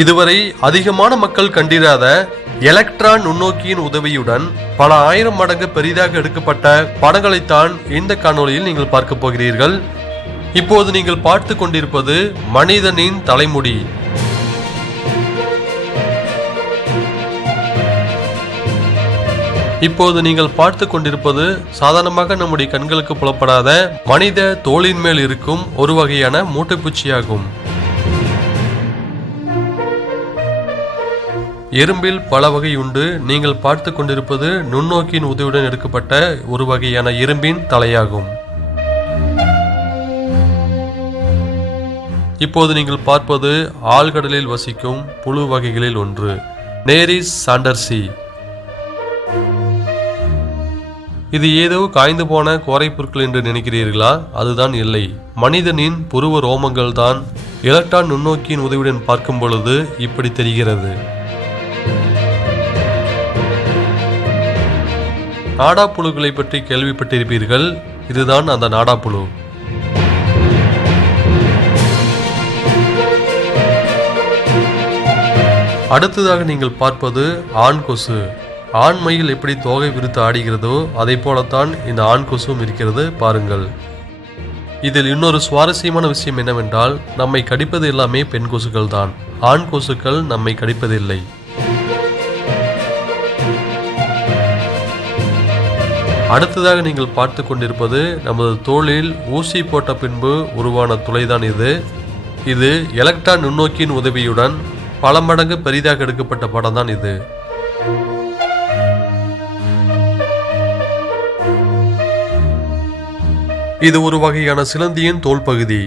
இதுவரை அதிகமான மக்கள் கண்டிராத எலக்ட்ரான் நுண்ணோக்கியின் உதவியுடன் பல ஆயிரம் மடங்கு பெரிதாக எடுக்கப்பட்ட படங்களைத்தான் இந்த காணொளியில் நீங்கள் பார்க்க போகிறீர்கள். இப்போது நீங்கள் பார்த்து கொண்டிருப்பது மனிதனின் தலைமுடி. இப்போது நீங்கள் பார்த்து கொண்டிருப்பது சாதாரணமாக நம்முடைய கண்களுக்கு புலப்படாத மனித தோலின் மேல் இருக்கும் ஒரு வகையான மூட்டைப்பூச்சியாகும். எறும்பில் பல வகை உண்டு. நீங்கள் பார்த்து கொண்டிருப்பது நுண்ணோக்கியின் உதவியுடன் எடுக்கப்பட்ட ஒரு வகையான எறும்பின் தலையாகும். இப்போது நீங்கள் பார்ப்பது ஆழ்கடலில் வசிக்கும் புழு வகைகளில் ஒன்று, நேரிஸ் சாண்டர்சி. இது ஏதோ காய்ந்து போன கோரை பொருட்கள் என்று நினைக்கிறீர்களா? அதுதான் இல்லை. மனிதனின் புருவ ரோமங்கள் தான் எலக்ட்ரான் நுண்ணோக்கியின் உதவியுடன் பார்க்கும் பொழுது இப்படி தெரிகிறது. நாடாப்புழுக்களை பற்றி கேள்விப்பட்டிருப்பீர்கள். இதுதான் அந்த நாடாப்புழு. அடுத்ததாக நீங்கள் பார்ப்பது ஆண் கொசு. ஆண் மயில் எப்படி தோகை விரித்து ஆடுகிறதோ அதை போலத்தான் இந்த ஆண் கொசுவும் இருக்கிறது. பாருங்கள். இதில் இன்னொரு சுவாரஸ்யமான விஷயம் என்னவென்றால், நம்மை கடிப்பது எல்லாமே பெண் கொசுக்கள் தான். ஆண் கொசுக்கள் நம்மை கடிப்பதில்லை. அடுத்ததாக நீங்கள் பார்த்து கொண்டிருப்பது நமது தோலில் ஊசி போட்ட பின்பு உருவான துளைதான் இது. இது எலக்ட்ரான் நுண்ணோக்கியின் உதவியுடன் பல மடங்கு பெரிதாக எடுக்கப்பட்ட படம் தான் இது. இது ஒரு வகையான சிலந்தியின் தோல் பகுதி.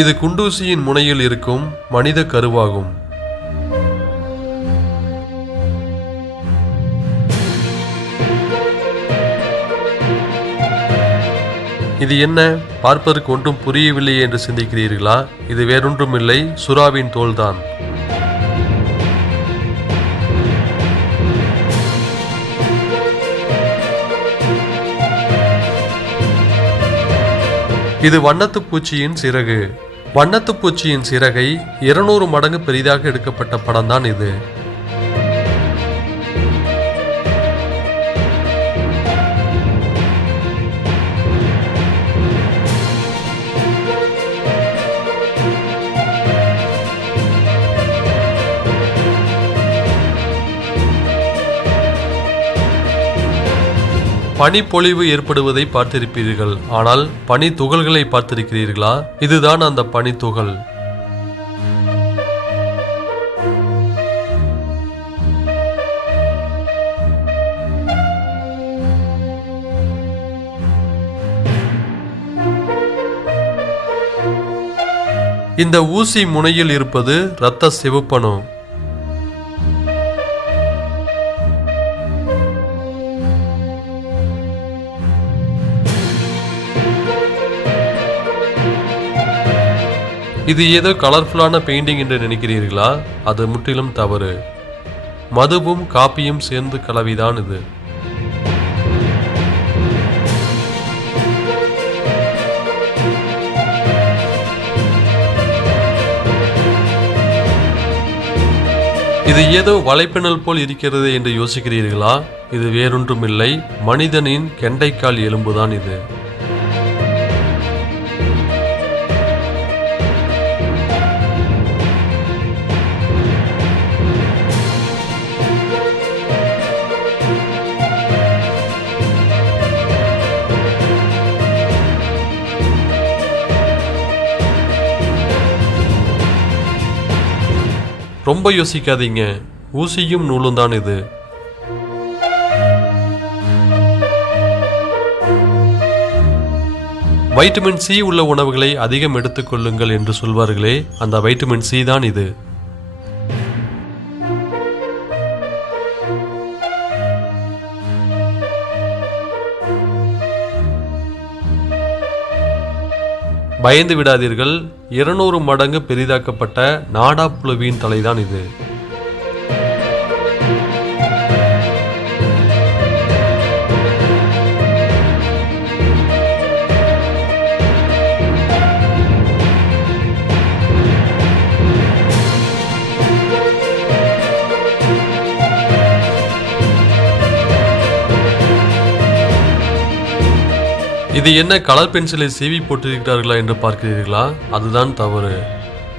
இது குண்டூசியின் முனையில் இருக்கும் மனித கருவாகும். இது என்ன, பார்ப்பதற்கு ஒன்றும் புரியவில்லையே என்று சிந்திக்கிறீர்களா? இது வேறொன்றும் இல்லை, சுறாவின் தோல்தான். இது வண்ணத்து பூச்சியின் சிறகு. வண்ணத்து பூச்சியின் சிறகை 200 மடங்கு பெரிதாக எடுக்கப்பட்ட படம் தான் இது. பனிப்பொழிவு ஏற்படுவதை பார்த்திருப்பீர்கள். ஆனால் பனி துகள்களை பார்த்திருக்கிறீர்களா? இதுதான் அந்த பனி துகள். இந்த ஊசி முனையில் இருப்பது இரத்த சிவப்பணு. இது ஏதோ கலர்ஃபுல்லான பெயிண்டிங் என்று நினைக்கிறீர்களா? அது முற்றிலும் தவறு. மதுவும் காப்பியும் சேர்ந்து கலவைதான் இது. இது ஏதோ வலைப்பின்னல் போல் இருக்கிறது என்று யோசிக்கிறீர்களா? இது வேறொன்றுமில்லை, மனிதனின் கெண்டைக்கால் எலும்புதான் இது. ரொம்ப யோசிக்காதீங்க, ஊசியும் நூலும் தான் இது. வைட்டமின் சி உள்ள உணவுகளை அதிகம் எடுத்துக்கொள்ளுங்கள் என்று சொல்வார்களே, அந்த வைட்டமின் சி தான் இது. பயந்து விடாதீர்கள், 200 மடங்கு பெரிதாக்கப்பட்ட நாடாப்புழுவின் தலைதான் இது. இது என்ன கலர் பென்சிலை சீவி போட்டிருக்கிறார்களா என்று பார்க்கிறீர்களா? அதுதான் தவறு.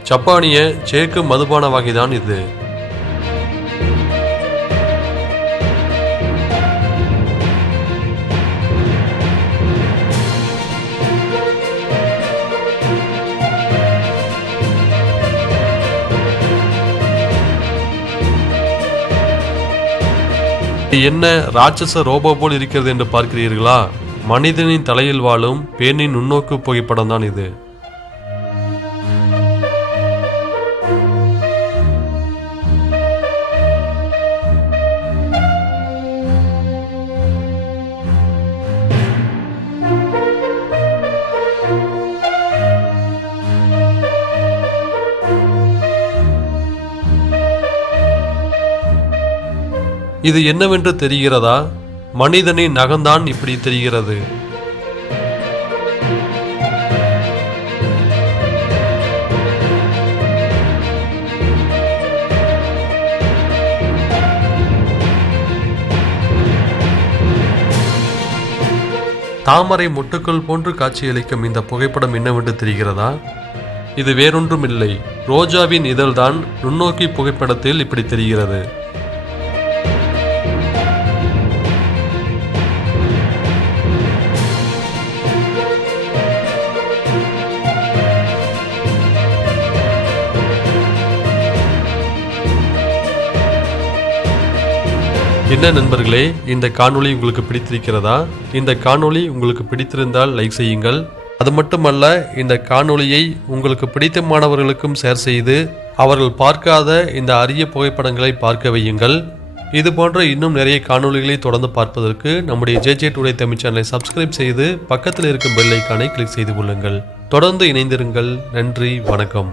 ஜப்பானிய சேக்கு மதுபான வகைதான் இது. இது என்ன ராட்சச ரோபோ போல் இருக்கிறது என்று பார்க்கிறீர்களா? மனிதனின் தலையில் வாழும் பேனின் நுண்ணோக்கு புகைப்படம் தான் இது. இது என்னவென்று தெரிகிறதா? மனிதனின் நகம்தான் இப்படி தெரிகிறது. தாமரை மொட்டுக்கள் போன்று காட்சியளிக்கும் இந்த புகைப்படம் என்னவென்று தெரிகிறதா? இது வேறொன்றுமில்லை, ரோஜாவின் இதழ்தான் நுண்ணோக்கி புகைப்படத்தில் இப்படி தெரிகிறது. என்ன நண்பர்களே, இந்த காணொளி உங்களுக்கு பிடித்திருக்கிறதா? இந்த காணொளி உங்களுக்கு பிடித்திருந்தால் லைக் செய்யுங்கள். அது மட்டுமல்ல, இந்த காணொளியை உங்களுக்கு பிடித்த மாணவர்களுக்கும் ஷேர் செய்து அவர்கள் பார்க்காத இந்த அரிய புகைப்படங்களை பார்க்க வையுங்கள். இது போன்ற இன்னும் நிறைய காணொளிகளை தொடர்ந்து பார்ப்பதற்கு நம்முடைய JJ Today தமிழ் சேனலை சப்ஸ்கிரைப் செய்து பக்கத்தில் இருக்கும் பெல் ஐக்கானை கிளிக் செய்து கொள்ளுங்கள். தொடர்ந்து இணைந்திருங்கள். நன்றி, வணக்கம்.